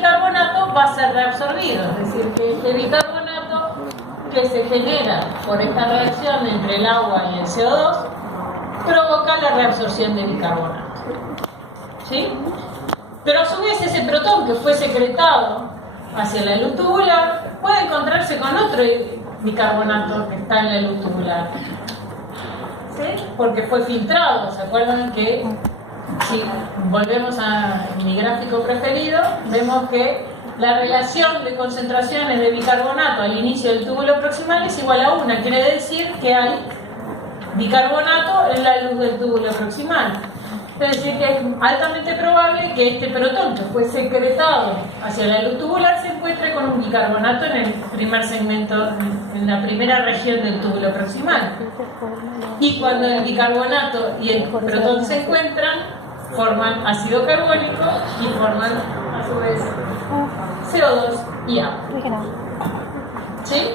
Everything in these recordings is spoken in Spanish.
bicarbonato va a ser reabsorbido, es decir, que este bicarbonato que se genera por esta reacción entre el agua y el CO2 provoca la reabsorción de bicarbonato. ¿Sí? Pero a su vez ese protón que fue secretado hacia la luz tubular puede encontrarse con otro bicarbonato que está en la luz tubular. ¿Sí? Porque fue filtrado. ¿Se acuerdan que si volvemos a mi gráfico preferido, vemos que la relación de concentraciones de bicarbonato al inicio del túbulo proximal es igual a 1? Quiere decir que hay bicarbonato en la luz del túbulo proximal. Es decir, que es altamente probable que este protón que fue secretado hacia la luz tubular se encuentre con un bicarbonato en el primer segmento, en la primera región del túbulo proximal. Y cuando el bicarbonato y el protón se encuentran, forman ácido carbónico y forman a su vez CO2 y agua. ¿Sí?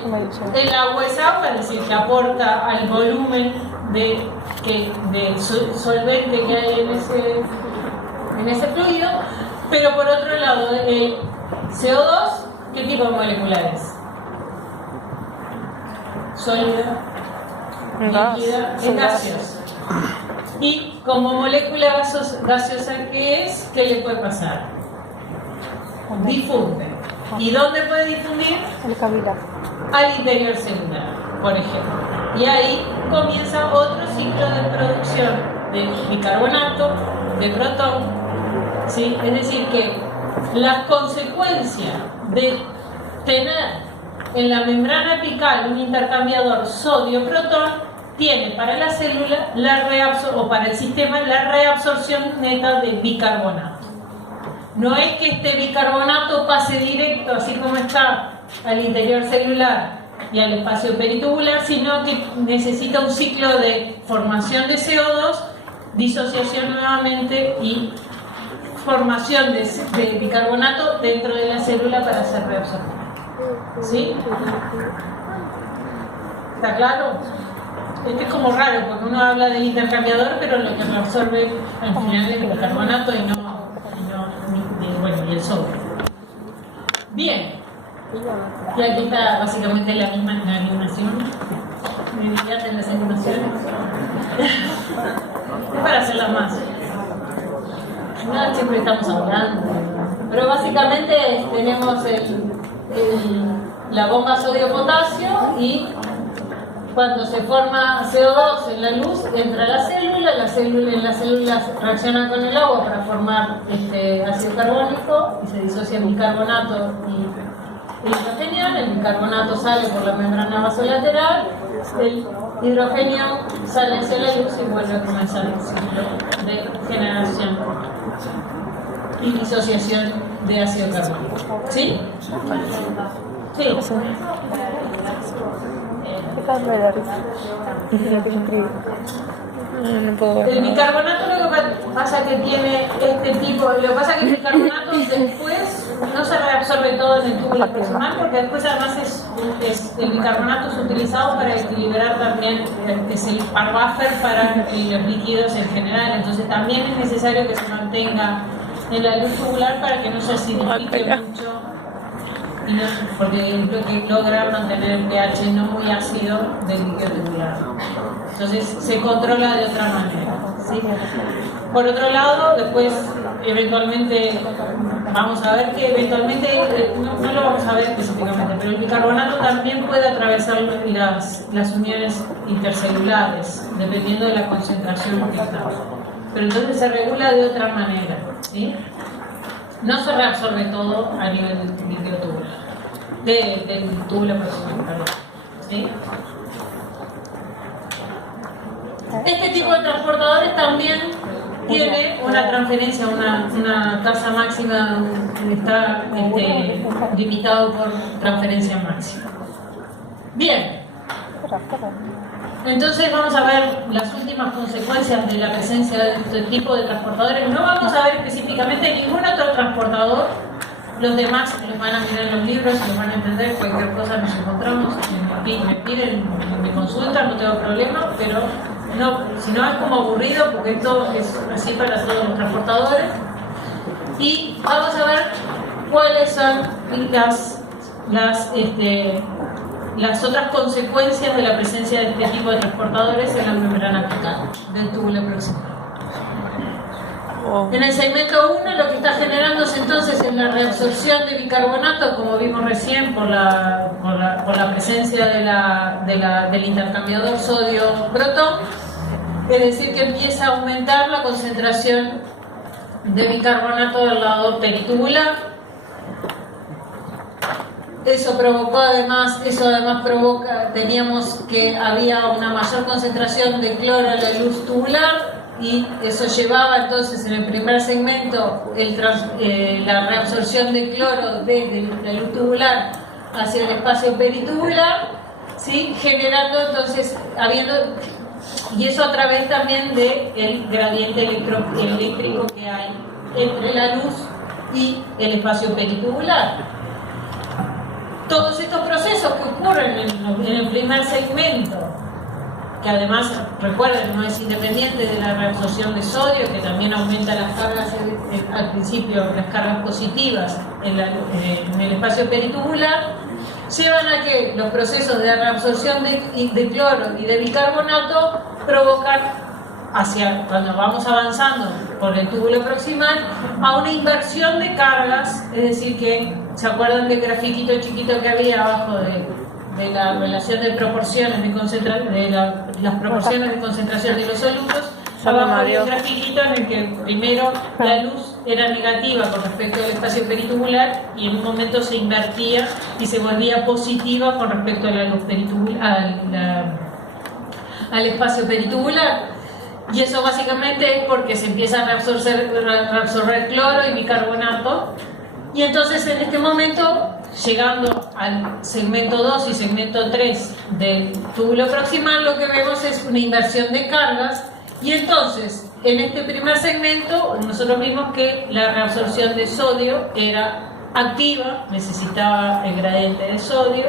El agua es agua, es decir, que aporta al volumen de solvente que hay en ese fluido, pero por otro lado, el CO2, ¿qué tipo de molécula es? Sólida, líquida, es gaseosa. Y como molécula gaseosa que es, ¿qué le puede pasar? Difunde. ¿Y dónde puede difundir? Al interior celular, por ejemplo. Y ahí comienza otro ciclo de producción de bicarbonato, de protón, ¿sí? Es decir, que las consecuencias de tener en la membrana apical un intercambiador sodio-protón tiene para la célula o para el sistema la reabsorción neta de bicarbonato. No es que este bicarbonato pase directo, así como está, al interior celular y al espacio peritubular, sino que necesita un ciclo de formación de CO2, disociación nuevamente y formación de bicarbonato dentro de la célula para ser reabsorbido. ¿Sí? ¿Está claro? Esto es como raro, porque uno habla del intercambiador, pero lo que reabsorbe al final es el bicarbonato y el sodio. Bien. Y aquí está básicamente la misma animación. Me divierten las animaciones. Es para hacerlas más. No siempre estamos hablando. Pero básicamente tenemos la bomba sodio-potasio y cuando se forma CO2 en la luz, entra a la célula, en la célula reacciona con el agua para formar ácido carbónico y se disocia el bicarbonato y hidrogenio. El bicarbonato sale por la membrana vasolateral, el hidrogenio sale hacia la luz y vuelve a comenzar el ciclo de generación y disociación de ácido carbónico. ¿Sí? Sí. El bicarbonato lo que pasa que tiene lo que pasa que el bicarbonato después no se reabsorbe todo en el túbulo proximal, porque después además el bicarbonato es utilizado para equilibrar también, es el par buffer para los líquidos en general, entonces también es necesario que se mantenga en la luz tubular para que no se acidifique mucho. Porque es lo que logra mantener el pH no muy ácido del líquido tubular. Entonces se controla de otra manera, ¿sí? Por otro lado, después eventualmente vamos a ver que no lo vamos a ver específicamente, pero el bicarbonato también puede atravesar las uniones intercelulares dependiendo de la concentración que está. Pero entonces se regula de otra manera, ¿sí? No se reabsorbe todo a nivel del líquido tubular, del túbulo proximal, perdón. ¿Sí? Este tipo de transportadores también tiene una transferencia, una tasa máxima, está limitado por transferencia máxima. Bien. Entonces vamos a ver las últimas consecuencias de la presencia de este tipo de transportadores. No vamos a ver específicamente ningún otro transportador. Los demás los van a mirar en los libros y los van a entender. Cualquier cosa nos encontramos. Me piden, me consultan, no tengo problema, pero no, si no es como aburrido, porque esto es así para todos los transportadores. Y vamos a ver cuáles son las otras consecuencias de la presencia de este tipo de transportadores en la membrana apical del túbulo proximal. En el segmento 1 lo que está generándose entonces es la reabsorción de bicarbonato, como vimos recién, por la presencia del intercambiador sodio-protón, es decir, que empieza a aumentar la concentración de bicarbonato del lado peritubular. Eso además provoca, teníamos que había una mayor concentración de cloro en la luz tubular, y eso llevaba entonces en el primer segmento la reabsorción de cloro desde la luz tubular hacia el espacio peritubular, ¿sí? Generando entonces, y eso a través también del gradiente eléctrico que hay entre la luz y el espacio peritubular. Todos estos procesos que ocurren en el primer segmento, que además, recuerden, no es independiente de la reabsorción de sodio, que también aumenta las cargas al principio, las cargas positivas en el espacio peritubular, llevan a que los procesos de reabsorción de cloro y de bicarbonato provocan, cuando vamos avanzando por el túbulo proximal, a una inversión de cargas, es decir que, ¿se acuerdan del grafiquito chiquito que había abajo de la relación de proporciones de las proporciones de concentración de los solutos? Abajo había un grafiquito en el que primero la luz era negativa con respecto al espacio peritubular y en un momento se invertía y se volvía positiva con respecto a la luz al espacio peritubular. Y eso básicamente es porque se empieza a reabsorber cloro y bicarbonato. Y entonces en este momento, llegando al segmento 2 y segmento 3 del túbulo proximal, lo que vemos es una inversión de cargas. Y entonces, en este primer segmento, nosotros vimos que la reabsorción de sodio era activa, necesitaba el gradiente de sodio.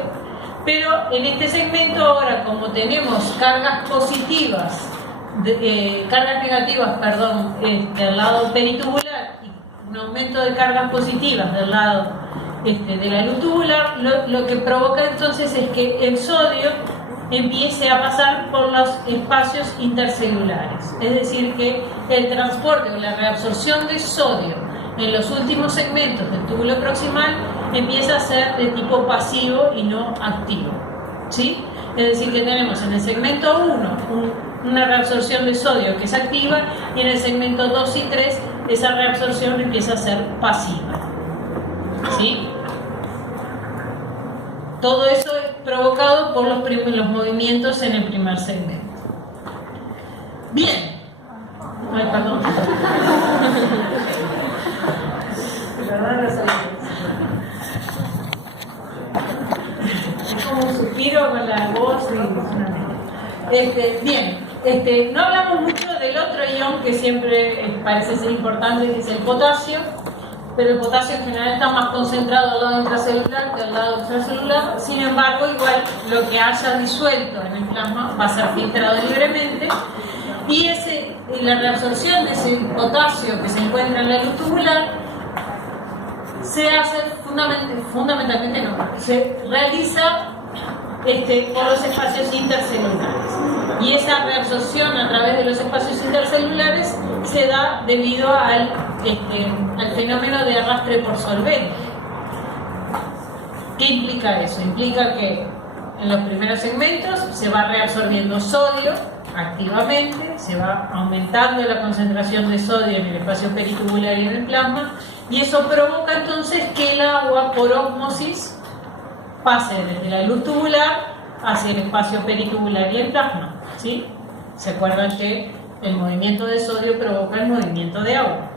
Pero en este segmento ahora, como tenemos cargas positivas, cargas negativas, del lado peritubular y un aumento de cargas positivas del lado de la luz tubular, lo que provoca entonces es que el sodio empiece a pasar por los espacios intercelulares, es decir que el transporte o la reabsorción de sodio en los últimos segmentos del túbulo proximal empieza a ser de tipo pasivo y no activo, ¿sí? Es decir que tenemos en el segmento 1 una reabsorción de sodio que es activa, y en el segmento 2 y 3 esa reabsorción empieza a ser pasiva, ¿sí? Todo eso es provocado por los movimientos en el primer segmento. Bien. Ay, perdón. Es como un suspiro con la voz y... bien. No hablamos mucho del otro ion que siempre parece ser importante, que es el potasio, pero el potasio en general está más concentrado al lado intracelular que al lado extracelular. Sin embargo, igual lo que haya disuelto en el plasma va a ser filtrado libremente, y la reabsorción de ese potasio que se encuentra en la luz tubular se hace fundamentalmente se realiza por los espacios intercelulares, y esa reabsorción a través de los espacios intercelulares se da debido al fenómeno de arrastre por solvente. ¿Qué implica eso? Implica que en los primeros segmentos se va reabsorbiendo sodio activamente, se va aumentando la concentración de sodio en el espacio peritubular y en el plasma, y eso provoca entonces que el agua por ósmosis pase desde la luz tubular hacia el espacio peritubular y el plasma, ¿sí? ¿Se acuerdan que el movimiento de sodio provoca el movimiento de agua?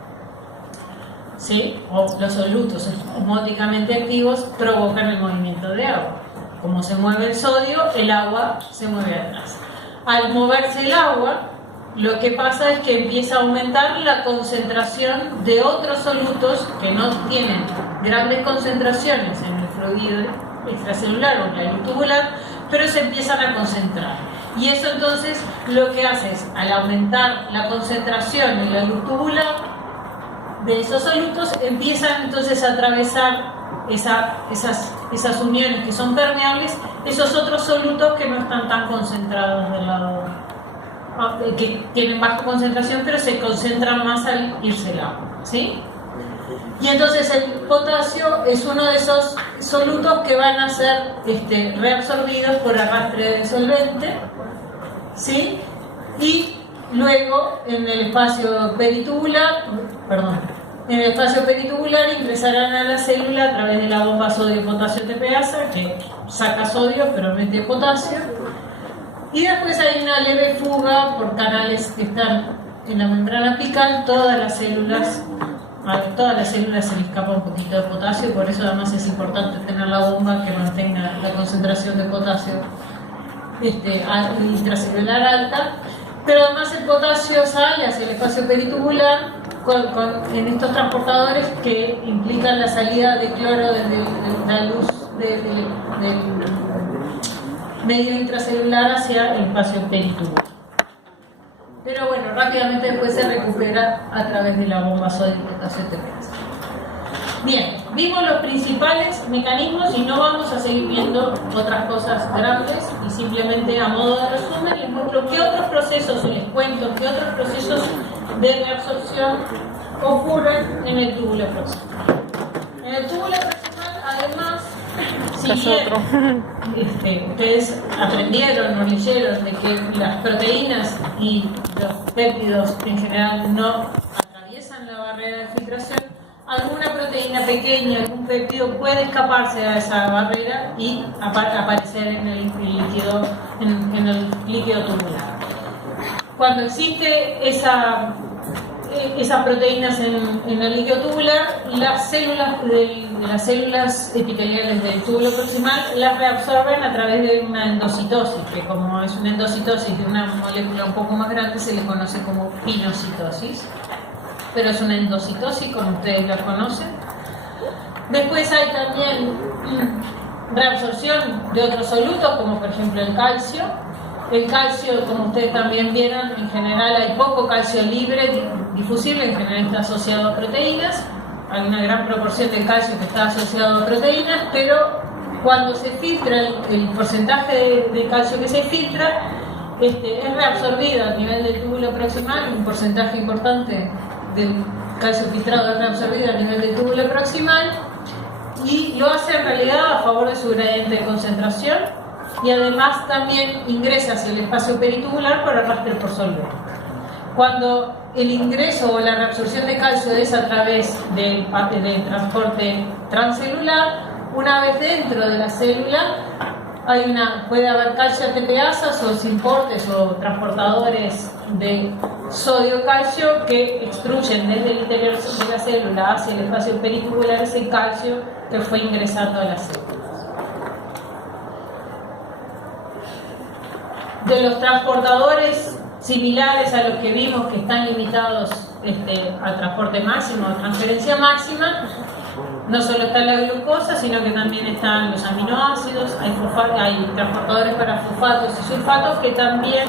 ¿Sí? O los solutos osmóticamente activos provocan el movimiento de agua. Como se mueve el sodio, el agua se mueve atrás. Al moverse el agua, lo que pasa es que empieza a aumentar la concentración de otros solutos que no tienen grandes concentraciones en el fluido extracelular o en la luz tubular, pero se empiezan a concentrar. Y eso entonces lo que hace es, al aumentar la concentración en la luz tubular de esos solutos empiezan entonces a atravesar esas uniones que son permeables, esos otros solutos que no están tan concentrados del lado, que tienen baja concentración, pero se concentran más al irse el agua, ¿sí? Y entonces el potasio es uno de esos solutos que van a ser reabsorbidos por arrastre de solvente, ¿sí? Y luego en el espacio peritubular, ingresarán a la célula a través de la bomba sodio-potasio TPasa, que saca sodio pero mete potasio. Y después hay una leve fuga por canales que están en la membrana apical. Todas las células se les escapa un poquito de potasio, por eso además es importante tener la bomba que mantenga la concentración de potasio intracelular alta. Pero además el potasio sale hacia el espacio peritubular en estos transportadores que implican la salida de cloro desde la luz del medio intracelular hacia el espacio peritubular. Pero bueno, rápidamente después se recupera a través de la bomba sodio-potasio TPasa. Bien, vimos los principales mecanismos y no vamos a seguir viendo otras cosas grandes, y simplemente a modo de resumen les muestro qué otros procesos, les cuento qué otros procesos de reabsorción ocurren en el túbulo proximal. En el túbulo proximal, además, si bien ustedes aprendieron o leyeron de que las proteínas y los péptidos en general no atraviesan la barrera de filtración, alguna proteína pequeña, algún péptido puede escaparse a esa barrera y aparecer en el líquido tubular. Cuando existe esas proteínas en el líquido tubular, las células epiteliales del túbulo proximal las reabsorben a través de una endocitosis, que como es una endocitosis de una molécula un poco más grande, se le conoce como pinocitosis. Pero es una endocitosis, como ustedes la conocen. Después hay también reabsorción de otros solutos, como por ejemplo el calcio. El calcio, como ustedes también vieron, en general hay poco calcio libre difusible, en general está asociado a proteínas. Hay una gran proporción de calcio que está asociado a proteínas, pero cuando se filtra el porcentaje de calcio que se filtra, es reabsorbido a nivel del túbulo proximal, un porcentaje importante del calcio filtrado es reabsorbido a nivel del túbulo proximal, y lo hace en realidad a favor de su gradiente de concentración, y además también ingresa hacia el espacio peritubular por arrastre por solvente. Cuando el ingreso o la reabsorción de calcio es a través del transporte transcelular, una vez dentro de la célula puede haber calcio ATPasas o simportes o transportadores de sodio-calcio que extruyen desde el interior de la célula hacia el espacio peritubular ese calcio que fue ingresando a las células. De los transportadores similares a los que vimos que están limitados al transporte máximo o transferencia máxima, no solo está la glucosa, sino que también están los aminoácidos, hay transportadores para fosfatos y sulfatos que también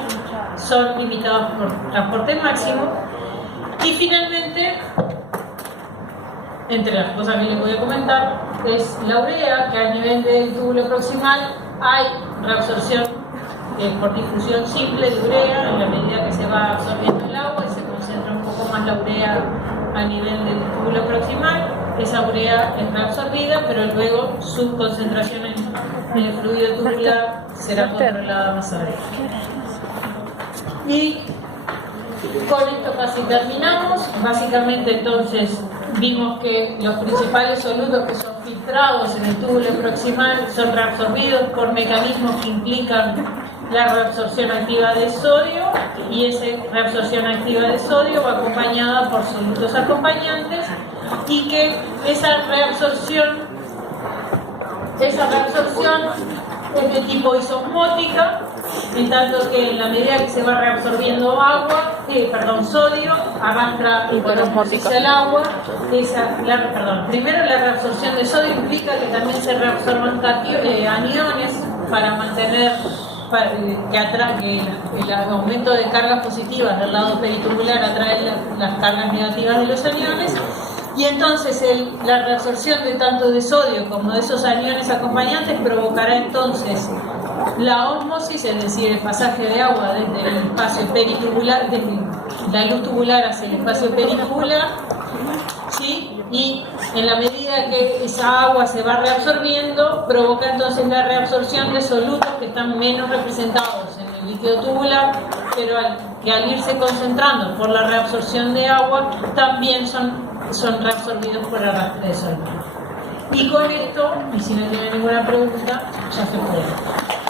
son limitados por transporte máximo. Y finalmente, entre las cosas que les voy a comentar, es la urea, que a nivel del túbulo proximal hay reabsorción por difusión simple de urea en la medida que se va absorbiendo el agua y se concentra un poco más la urea a nivel del túbulo proximal. Esa urea es reabsorbida, pero luego su concentración en el fluido tubular será controlada más adelante. Y con esto casi terminamos. Básicamente entonces vimos que los principales solutos que son filtrados en el túbulo proximal son reabsorbidos por mecanismos que implican la reabsorción activa de sodio, y esa reabsorción activa de sodio va acompañada por solutos acompañantes, y que esa reabsorción es de tipo isosmótica, en tanto que en la medida que se va reabsorbiendo sodio, arrastra el agua. Primero la reabsorción de sodio implica que también se reabsorban aniones para mantener que el aumento de cargas positivas del lado peritubular atrae las cargas negativas de los aniones, Y entonces la reabsorción de tanto de sodio como de esos aniones acompañantes provocará entonces la ósmosis, es decir, el pasaje de agua desde el espacio peritubular, desde la luz tubular hacia el espacio peritubular, ¿sí? Y en la medida que esa agua se va reabsorbiendo, provoca entonces la reabsorción de solutos que están menos representados en el líquido tubular, pero que al irse concentrando por la reabsorción de agua, también son reabsorbidos por arrastre de solutos. Y con esto, y si no tiene ninguna pregunta, ya se puede.